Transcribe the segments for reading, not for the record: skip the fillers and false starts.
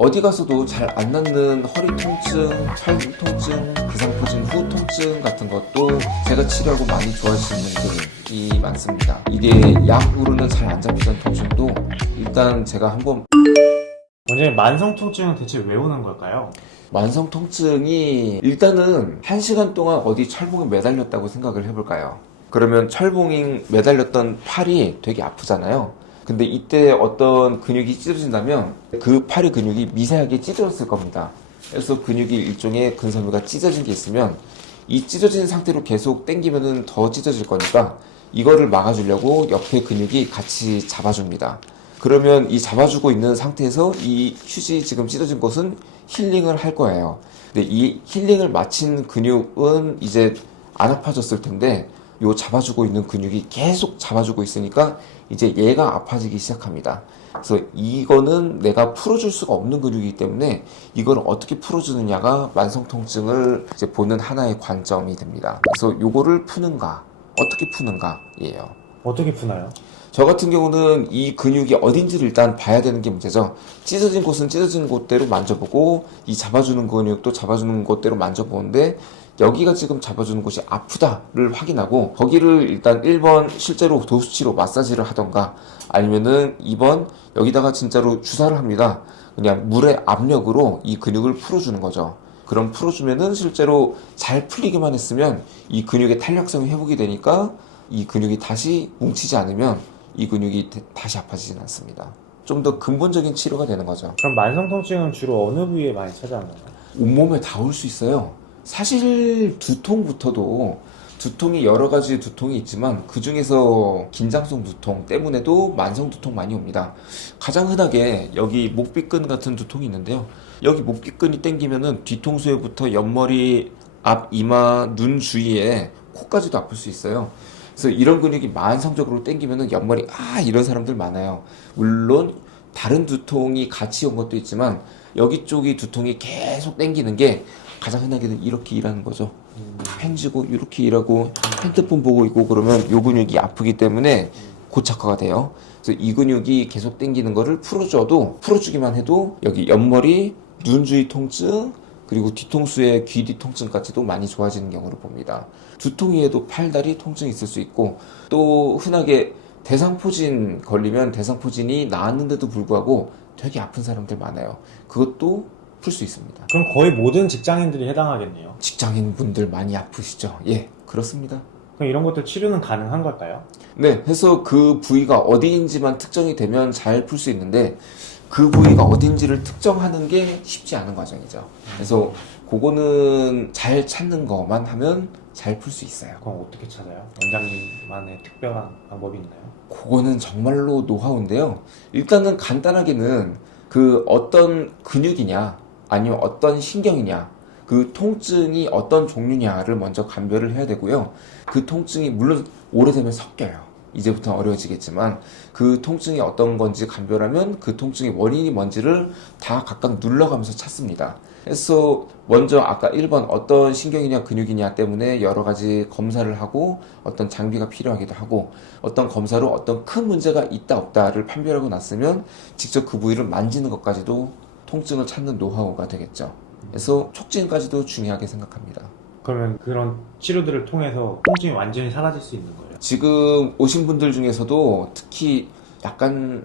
어디 가서도 잘 안 낫는 허리 통증, 팔 통증, 대상포진 후 통증 같은 것도 제가 치료하고 많이 좋아지시는 분들이 많습니다. 이게 약으로는 잘 안 잡히던 통증도 일단 제가 한번 원장님, 만성 통증은 대체 왜 오는 걸까요? 만성 통증이 일단은 1시간 동안 어디 철봉에 매달렸다고 생각을 해볼까요? 그러면 철봉에 매달렸던 팔이 되게 아프잖아요. 근데 이때 어떤 근육이 찢어진다면 그 팔의 근육이 미세하게 찢어졌을 겁니다. 그래서 근육이 일종의 근섬유가 찢어진 게 있으면 이 찢어진 상태로 계속 당기면은 더 찢어질 거니까 이거를 막아주려고 옆에 근육이 같이 잡아줍니다. 그러면 이 잡아주고 있는 상태에서 이 휴지 지금 찢어진 곳은 힐링을 할 거예요. 근데 이 힐링을 마친 근육은 이제 안 아파졌을 텐데 요 잡아주고 있는 근육이 계속 잡아주고 있으니까 이제 얘가 아파지기 시작합니다. 그래서 이거는 내가 풀어줄 수가 없는 근육이기 때문에 이걸 어떻게 풀어주느냐가 만성 통증을 이제 보는 하나의 관점이 됩니다. 그래서 요거를 푸는가, 어떻게 푸는가예요. 어떻게 푸나요? 저 같은 경우는 이 근육이 어딘지를 일단 봐야 되는 게 문제죠. 찢어진 곳은 찢어진 곳대로 만져보고 이 잡아주는 근육도 잡아주는 곳대로 만져보는데 여기가 지금 잡아주는 곳이 아프다를 확인하고 거기를 일단 1번 실제로 도수치로 마사지를 하던가 아니면은 2번 여기다가 진짜로 주사를 합니다. 그냥 물의 압력으로 이 근육을 풀어주는 거죠. 그럼 풀어주면은 실제로 잘 풀리기만 했으면 이 근육의 탄력성이 회복이 되니까 이 근육이 다시 뭉치지 않으면 이 근육이 다시 아파지진 않습니다. 좀 더 근본적인 치료가 되는 거죠. 그럼 만성 통증은 주로 어느 부위에 많이 찾아오나요? 온몸에 다 올 수 있어요. 사실 두통부터도 두통이 여러 가지 두통이 있지만 그 중에서 긴장성 두통 때문에도 만성 두통 많이 옵니다. 가장 흔하게 여기 목비근 같은 두통이 있는데요. 여기 목비근이 땡기면은 뒤통수에부터 옆머리, 앞 이마, 눈 주위에 코까지도 아플 수 있어요. 그래서 이런 근육이 만성적으로 땡기면은 옆머리 이런 사람들 많아요. 물론 다른 두통이 같이 온 것도 있지만 여기 쪽이 두통이 계속 땡기는 게 가장 흔하게는 이렇게 일하는 거죠. 펜 쥐고 이렇게 일하고 핸드폰 보고 있고 그러면 요 근육이 아프기 때문에 고착화가 돼요. 그래서 이 근육이 계속 땡기는 거를 풀어주기만 해도 여기 옆머리, 눈 주위 통증 그리고 뒤통수의 귀 뒤 통증까지도 많이 좋아지는 경우를 봅니다. 두통이에도 팔다리 통증이 있을 수 있고 또 흔하게 대상포진 걸리면 대상포진이 나았는데도 불구하고 되게 아픈 사람들 많아요. 그것도 풀 수 있습니다. 그럼 거의 모든 직장인들이 해당하겠네요. 직장인 분들 많이 아프시죠? 예, 그렇습니다. 그럼 이런 것들 치료는 가능한 걸까요? 네, 해서 그 부위가 어디인지만 특정이 되면 잘 풀 수 있는데 그 부위가 어딘지를 특정하는 게 쉽지 않은 과정이죠. 그래서 그거는 잘 찾는 것만 하면 잘 풀 수 있어요. 그럼 어떻게 찾아요? 원장님만의 특별한 방법이 있나요? 그거는 정말로 노하우인데요. 일단은 간단하게는 그 어떤 근육이냐 아니면 어떤 신경이냐 그 통증이 어떤 종류냐를 먼저 감별을 해야 되고요. 그 통증이 물론 오래되면 섞여요. 이제부터 어려워지겠지만 그 통증이 어떤 건지 감별하면 그 통증의 원인이 뭔지를 다 각각 눌러가면서 찾습니다. 그래서 먼저 아까 1번 어떤 신경이냐 근육이냐 때문에 여러 가지 검사를 하고 어떤 장비가 필요하기도 하고 어떤 검사로 어떤 큰 문제가 있다 없다를 판별하고 났으면 직접 그 부위를 만지는 것까지도 통증을 찾는 노하우가 되겠죠. 그래서 촉진까지도 중요하게 생각합니다. 그러면 그런 치료들을 통해서 통증이 완전히 사라질 수 있는 거예요? 지금 오신 분들 중에서도 특히 약간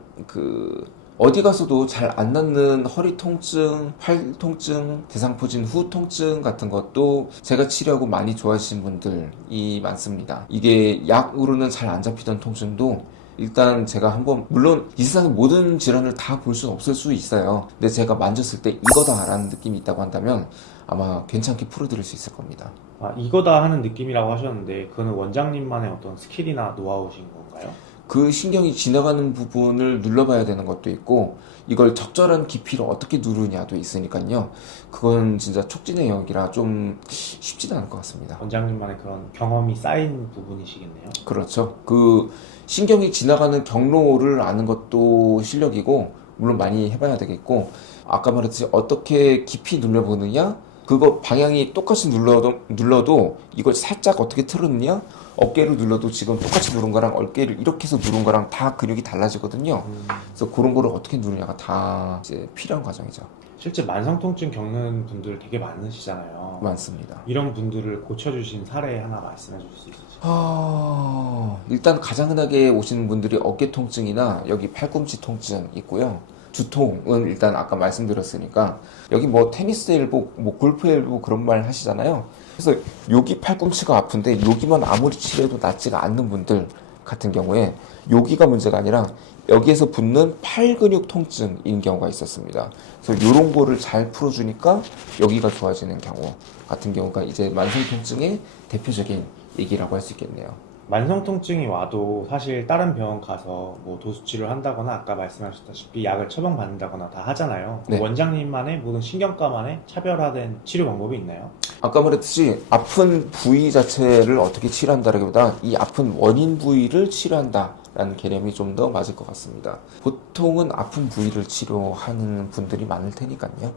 어디 가서도 잘 안 낫는 허리 통증, 팔 통증, 대상포진 후 통증 같은 것도 제가 치료하고 많이 좋아하시는 분들이 많습니다. 이게 약으로는 잘 안 잡히던 통증도 일단 제가 한번 물론 이 세상의 모든 질환을 다 볼 수는 없을 수 있어요. 근데 제가 만졌을 때 이거다라는 느낌이 있다고 한다면 아마 괜찮게 풀어드릴 수 있을 겁니다. 이거다 하는 느낌이라고 하셨는데 그거는 원장님만의 어떤 스킬이나 노하우신 건가요? 그 신경이 지나가는 부분을 눌러봐야 되는 것도 있고 이걸 적절한 깊이로 어떻게 누르냐도 있으니까요. 그건 진짜 촉진의 영역이라 좀 쉽지는 않을 것 같습니다. 원장님만의 그런 경험이 쌓인 부분이시겠네요. 그렇죠. 그 신경이 지나가는 경로를 아는 것도 실력이고 물론 많이 해봐야 되겠고 아까 말했듯이 어떻게 깊이 눌러보느냐 그거 방향이 똑같이 눌러도 이걸 살짝 어떻게 틀었느냐 어깨를 눌러도 지금 똑같이 누른 거랑 어깨를 이렇게 해서 누른 거랑 다 근육이 달라지거든요. 그래서 그런 거를 어떻게 누르냐가 다 이제 필요한 과정이죠. 실제 만성 통증 겪는 분들 되게 많으시잖아요. 많습니다. 이런 분들을 고쳐주신 사례 하나 말씀해 주실 수 있으실까요? 일단 가장 흔하게 오시는 분들이 어깨 통증이나 여기 팔꿈치 통증 있고요. 두통은 일단 아까 말씀드렸으니까 여기 뭐 테니스 엘보, 뭐 골프 엘보 그런 말 하시잖아요. 그래서 여기 팔꿈치가 아픈데 여기만 아무리 치료해도 낫지가 않는 분들 같은 경우에 여기가 문제가 아니라 여기에서 붙는 팔 근육 통증인 경우가 있었습니다. 그래서 이런 거를 잘 풀어주니까 여기가 좋아지는 경우 같은 경우가 이제 만성 통증의 대표적인 얘기라고 할 수 있겠네요. 만성 통증이 와도 사실 다른 병원 가서 뭐 도수치료를 한다거나 아까 말씀하셨다시피 약을 처방받는다거나 다 하잖아요. 네. 원장님만의 모든 신경과만의 차별화된 치료 방법이 있나요? 아까 말했듯이 아픈 부위 자체를 어떻게 치료한다라기보다 이 아픈 원인 부위를 치료한다라는 개념이 좀 더 맞을 것 같습니다. 보통은 아픈 부위를 치료하는 분들이 많을 테니까요.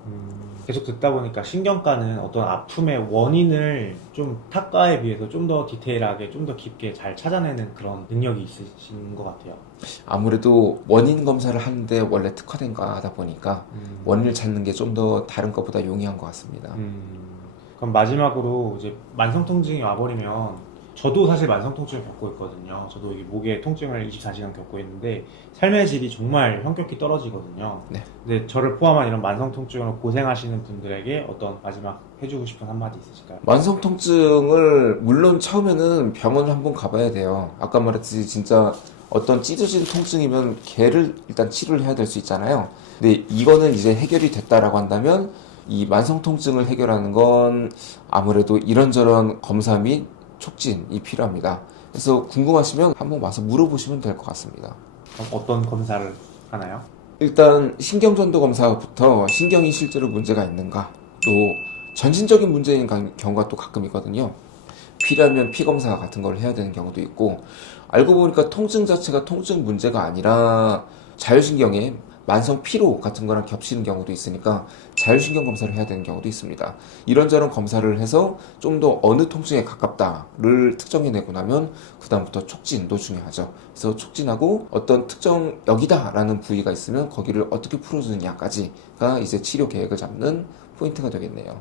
계속 듣다 보니까 신경과는 어떤 아픔의 원인을 좀 타과에 비해서 좀 더 디테일하게, 좀 더 깊게 잘 찾아내는 그런 능력이 있으신 것 같아요. 아무래도 원인 검사를 하는데 원래 특화된 거다 보니까 원인을 찾는 게 좀 더 다른 것보다 용이한 것 같습니다. 그럼 마지막으로 이제 만성 통증이 와버리면 저도 사실 만성 통증을 겪고 있거든요. 저도 이 목에 통증을 24시간 겪고 있는데 삶의 질이 정말 현격히 떨어지거든요. 네. 근데 저를 포함한 이런 만성 통증으로 고생하시는 분들에게 어떤 마지막 해주고 싶은 한마디 있으실까요? 만성 통증을 물론 처음에는 병원을 한번 가봐야 돼요. 아까 말했듯이 진짜 어떤 찢어진 통증이면 걔를 일단 치료를 해야 될 수 있잖아요. 근데 이거는 이제 해결이 됐다라고 한다면 이 만성 통증을 해결하는 건 아무래도 이런저런 검사 및 촉진이 필요합니다. 그래서 궁금하시면 한번 와서 물어보시면 될 것 같습니다. 그럼 어떤 검사를 하나요? 일단 신경전도 검사부터 신경이 실제로 문제가 있는가, 또 전신적인 문제인 경우가 또 가끔 있거든요. 필요하면 피 검사 같은 걸 해야 되는 경우도 있고, 알고 보니까 통증 자체가 통증 문제가 아니라 자율신경에 만성 피로 같은 거랑 겹치는 경우도 있으니까 자율신경 검사를 해야 되는 경우도 있습니다. 이런저런 검사를 해서 좀 더 어느 통증에 가깝다를 특정해내고 나면 그 다음부터 촉진도 중요하죠. 그래서 촉진하고 어떤 특정 여기다라는 부위가 있으면 거기를 어떻게 풀어주느냐까지가 이제 치료 계획을 잡는 포인트가 되겠네요.